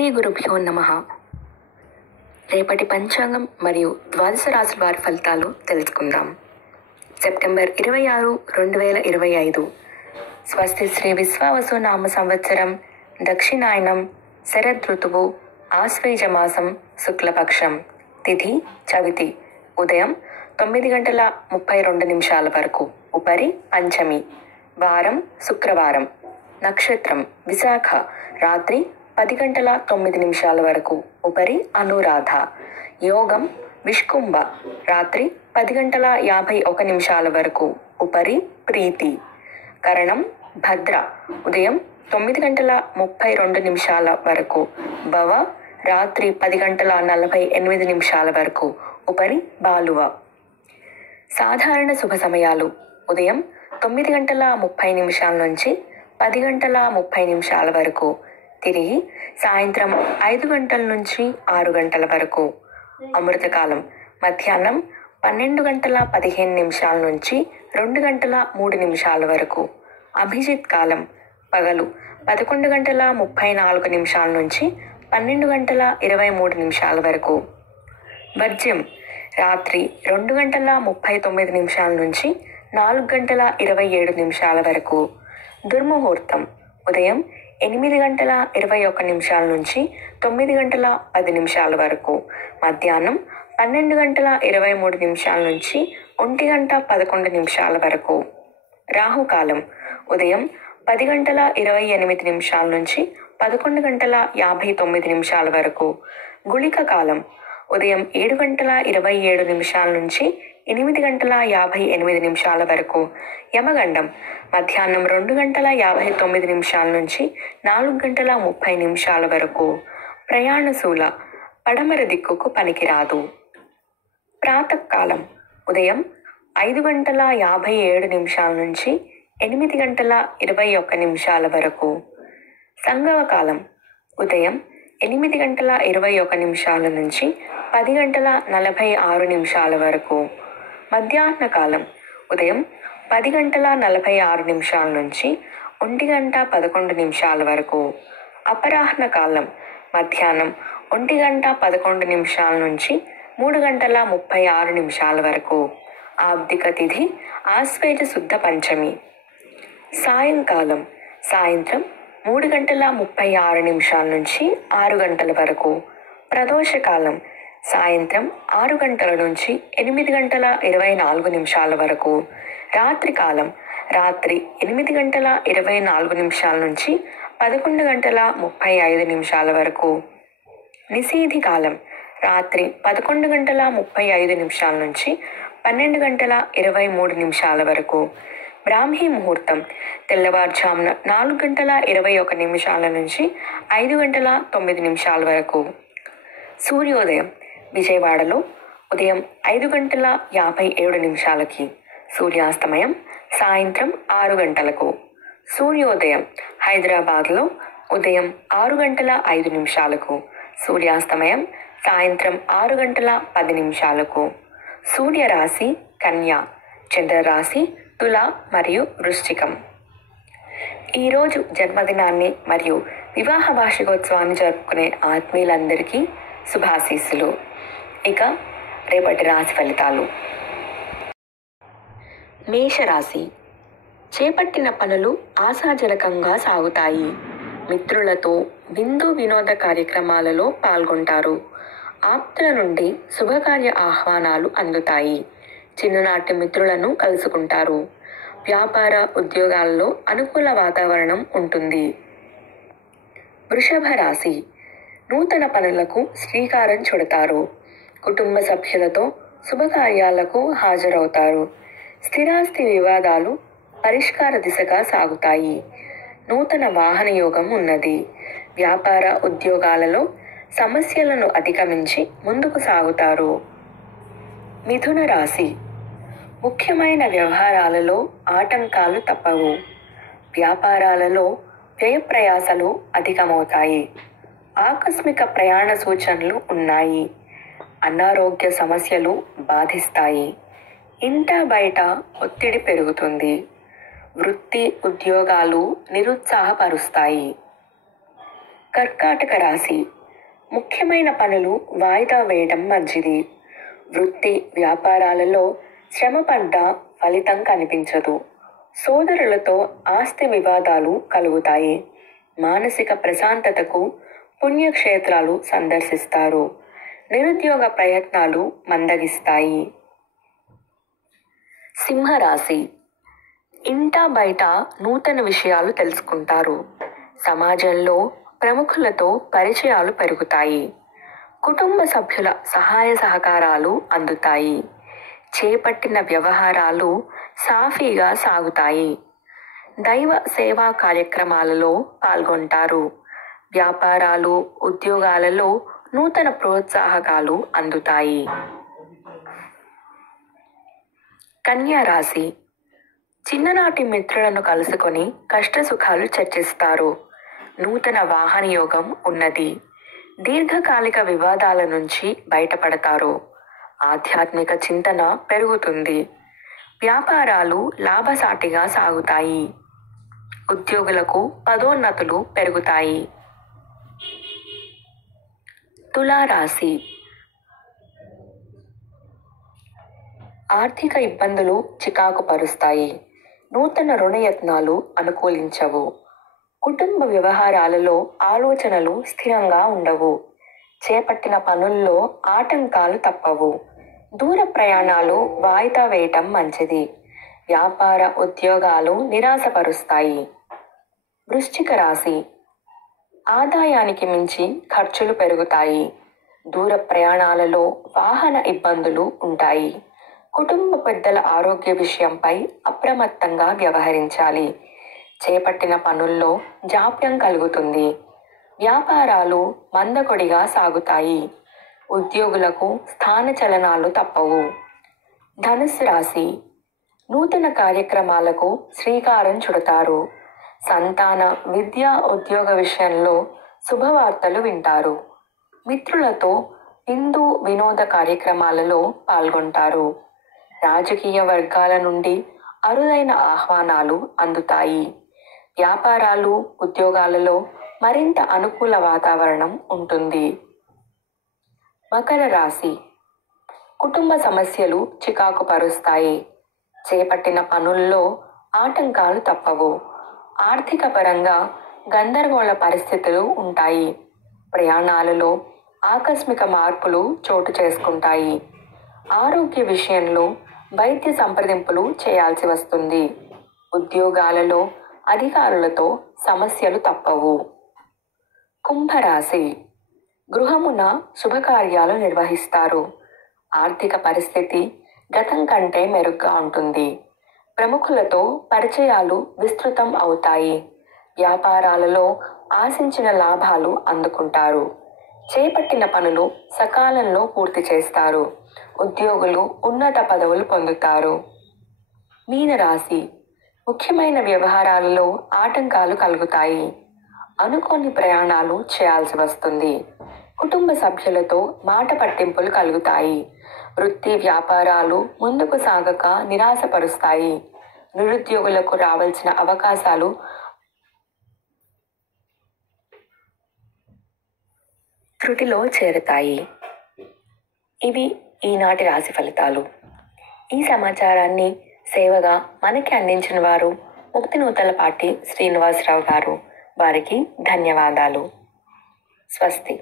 శ్రీ గురుభ్యో నమః. రేపటి పంచాంగం మరియు ద్వాదశ రాశుల వారి ఫలితాలు తెలుసుకుందాం. సెప్టెంబర్ 26, 2025 స్వస్తి శ్రీ విశ్వావసు నామ సంవత్సరం, దక్షిణాయనం, శరద్ ఋతువు, ఆశ్వేజ మాసం, శుక్లపక్షం, తిథి చవితి, ఉదయం 9:32 వరకు, ఉపరి పంచమి, వారం శుక్రవారం, నక్షత్రం విశాఖ, రాత్రి 10:09 వరకు, ఉపరి అనురాధ, యోగం విష్కుంభ, రాత్రి 10:51 వరకు, ఉపరి ప్రీతి, కరణం భద్ర, ఉదయం 9:32 వరకు, భవ, రాత్రి 10:48 వరకు, ఉపరి బాలువ. సాధారణ శుభ సమయాలు ఉదయం 9:30 నుంచి 10:30 వరకు, తిరిగి సాయంత్రం 5 గంటల నుంచి 6 గంటల వరకు. అమృతకాలం మధ్యాహ్నం 12:15 నుంచి 2:03 వరకు. అభిజిత్ కాలం పగలు 11:34 నుంచి 12:23 వరకు. వర్జ్యం రాత్రి 2:39 నుంచి 4:27 వరకు. దుర్ముహూర్తం ఉదయం 8:21 నుంచి 9:10 వరకు. మధ్యాహ్నం 12:23 నుంచి 1:11 వరకు. రాహుకాలం ఉదయం 10:28 నుంచి 11:59 వరకు. గుళిక కాలం ఉదయం 7:27 నుంచి 8:58 వరకు. యమగండం మధ్యాహ్నం 2:59 నుంచి 4:30 వరకు. ప్రయాణశూల పడమర దిక్కుకు పనికిరాదు. ప్రాతకాలం ఉదయం 5:57 నుంచి 8:21 వరకు. సంగమకాలం ఉదయం 8:21 నుంచి 10:46 వరకు. మధ్యాహ్న కాలం ఉదయం 10:46 నుంచి 1:11 వరకు. అపరాహ్న కాలం మధ్యాహ్నం 1:11 నుంచి 3:36 వరకు. ఆబ్దిక తిథి ఆశ్వేజ శుద్ధ పంచమి. సాయంకాలం సాయంత్రం 3:36 నుంచి 6 గంటల వరకు. ప్రదోషకాలం సాయంత్రం 6 గంటల నుంచి 8:24 వరకు. రాత్రికాలం రాత్రి 8:24 నుంచి 11:35 వరకు. నిశీధి కాలం రాత్రి 11:35 నుంచి 12:23 వరకు. బ్రాహ్మీ ముహూర్తం తెల్లవారుజామున 4:21 నుంచి 5:09 వరకు. సూర్యోదయం విజయవాడలో ఉదయం 5:57 సూర్యాస్తమయం సాయంత్రం 6 గంటలకు. సూర్యోదయం హైదరాబాద్లో ఉదయం 6:05 సూర్యాస్తమయం సాయంత్రం 6:10. సూర్యరాశి కన్య, చంద్రరాశి తుల మరియు వృశ్చికం. ఈరోజు జన్మదినాన్ని మరియు వివాహ వార్షికోత్సవాన్ని జరుపుకునే ఆత్మీయులందరికీ శుభాశీస్సులు. ఇక రేపటి రాశి ఫలితాలు. మేషరాశి చేపట్టిన పనులు ఆశాజనకంగా సాగుతాయి. మిత్రులతో విందు వినోద కార్యక్రమాలలో పాల్గొంటారు. ఆప్తుల నుండి శుభకార్య ఆహ్వానాలు అందుతాయి. చిన్ననాటి మిత్రులను కలుసుకుంటారు. వ్యాపార ఉద్యోగాల్లో అనుకూల వాతావరణం ఉంటుంది. వృషభ రాశి నూతన పనులకు శ్రీకారం చుడతారు. కుటుంబ సభ్యులతో శుభకార్యాలకు హాజరవుతారు. స్థిరాస్తి వివాదాలు పరిష్కార దిశగా సాగుతాయి. నూతన వాహన యోగం ఉన్నది. వ్యాపార ఉద్యోగాలలో సమస్యలను అధిగమించి ముందుకు సాగుతారు. మిథున రాశి ముఖ్యమైన వ్యవహారాలలో ఆటంకాలు తప్పవు. వ్యాపారాలలో వ్యయప్రయాసలు అధికమవుతాయి. ఆకస్మిక ప్రయాణ సూచనలు ఉన్నాయి. అనారోగ్య సమస్యలు బాధిస్తాయి. ఇంట బయట ఒత్తిడి పెరుగుతుంది. వృత్తి ఉద్యోగాలు నిరుత్సాహపరుస్తాయి. కర్కాటక రాశి. ముఖ్యమైన పనులు వాయిదా వేయడం మంచిది. వృత్తి వ్యాపారాలలో శ్రమపడ్డ ఫలితం కనిపించదు. సోదరులతో ఆస్తి వివాదాలు కలుగుతాయి. మానసిక ప్రశాంతతకు పుణ్యక్షేత్రాలు సందర్శిస్తారు. నిరుద్యోగ ప్రయత్నాలు మందగిస్తాయి. సింహరాశి. ఇంటా బయట నూతన విషయాలు తెలుసుకుంటారు. సమాజంలో ప్రముఖులతో పరిచయాలు పెరుగుతాయి. కుటుంబ సభ్యుల సహాయ సహకారాలు అందుతాయి. చేపట్టిన వ్యవహారాలు సాఫీగా సాగుతాయి. దైవ సేవా కార్యక్రమాలలో పాల్గొంటారు. వ్యాపారాలు ఉద్యోగాలలో నూతన ప్రోత్సాహకాలు అందుతాయి. కన్యా రాశి. చిన్ననాటి మిత్రులను కలుసుకొని కష్టసుఖాలు చర్చిస్తారు. నూతన వాహన యోగం ఉన్నది. దీర్ఘకాలిక వివాదాల నుంచి బయటపడతారు. ఆధ్యాత్మిక చింతన పెరుగుతుంది. వ్యాపారాలు లాభసాటిగా సాగుతాయి. ఉద్యోగులకు పదోన్నతులు పెరుగుతాయి. తులారాశి. ఆర్థిక ఇబ్బందులు చికాకు పరుస్తాయి. నూతన రుణయత్నాలు అనుకూలించవు. కుటుంబ వ్యవహారాలలో ఆలోచనలు స్థిరంగా ఉండవు. చేపట్టిన పనుల్లో ఆటంకాలు తప్పవు. దూర ప్రయాణాలు వాయిదా వేయటం మంచిది. వ్యాపార ఉద్యోగాలు నిరాశపరుస్తాయి. వృశ్చిక రాశి. ఆదాయానికి మించి ఖర్చులు పెరుగుతాయి. దూర ప్రయాణాలలో వాహన ఇబ్బందులు ఉంటాయి. కుటుంబ పెద్దల ఆరోగ్య విషయంపై అప్రమత్తంగా వ్యవహరించాలి. చేపట్టిన పనుల్లో జాప్యం కలుగుతుంది. వ్యాపారాలు మందకొడిగా సాగుతాయి. ఉద్యోగులకు స్థానచలనాలు తప్పవు. ధనుస్సు రాశి. నూతన కార్యక్రమాలకు శ్రీకారం చుడతారు. సంతాన విద్య ఉద్యోగ విషయంలో శుభవార్తలు వింటారు. మిత్రులతో విందు వినోద కార్యక్రమాలలో పాల్గొంటారు. రాజకీయ వర్గాల నుండి అరుదైన ఆహ్వానాలు అందుతాయి. వ్యాపారాలు ఉద్యోగాలలో మరింత అనుకూల వాతావరణం ఉంటుంది. మకర రాశి. కుటుంబ సమస్యలు చికాకు పరుస్తాయి. చేపట్టిన పనుల్లో ఆటంకాలు తప్పవు. ఆర్థిక పరంగా గందరగోళ పరిస్థితులు ఉంటాయి. ప్రయాణాలలో ఆకస్మిక మార్పులు చోటు చేసుకుంటాయి. ఆరోగ్య విషయంలో వైద్య సంప్రదింపులు చేయాల్సి వస్తుంది. ఉద్యోగాలలో అధికారులతో సమస్యలు తప్పవు. కుంభరాశి. గృహమున శుభకార్యాలు నిర్వహిస్తారు. ఆర్థిక పరిస్థితి గతం కంటే మెరుగ్గా ఉంటుంది. ప్రముఖులతో పరిచయాలు విస్తృతం అవుతాయి. వ్యాపారాలలో ఆశించిన లాభాలు అందుకుంటారు. చేపట్టిన పనులు సకాలంలో పూర్తి చేస్తారు. ఉద్యోగులు ఉన్నత పదవులు పొందుతారు. మీనరాశి. ముఖ్యమైన వ్యవహారాలలో ఆటంకాలు కలుగుతాయి. అనుకోని ప్రయాణాలు చేయాల్సి వస్తుంది. కుటుంబ సభ్యులతో మాట పట్టింపులు కలుగుతాయి. వృత్తి వ్యాపారాలు ముందుకు సాగక నిరాశపరుస్తాయి. నిరుద్యోగులకు రావాల్సిన అవకాశాలు త్రుటిలో చేరుతాయి. ఇవి ఈనాటి రాశి ఫలితాలు. ఈ సమాచారాన్ని సేవగా మనకి అందించిన వారు ముక్తినూతలపాటి శ్రీనివాసరావు గారు. వారికి ధన్యవాదాలు. స్వస్తి.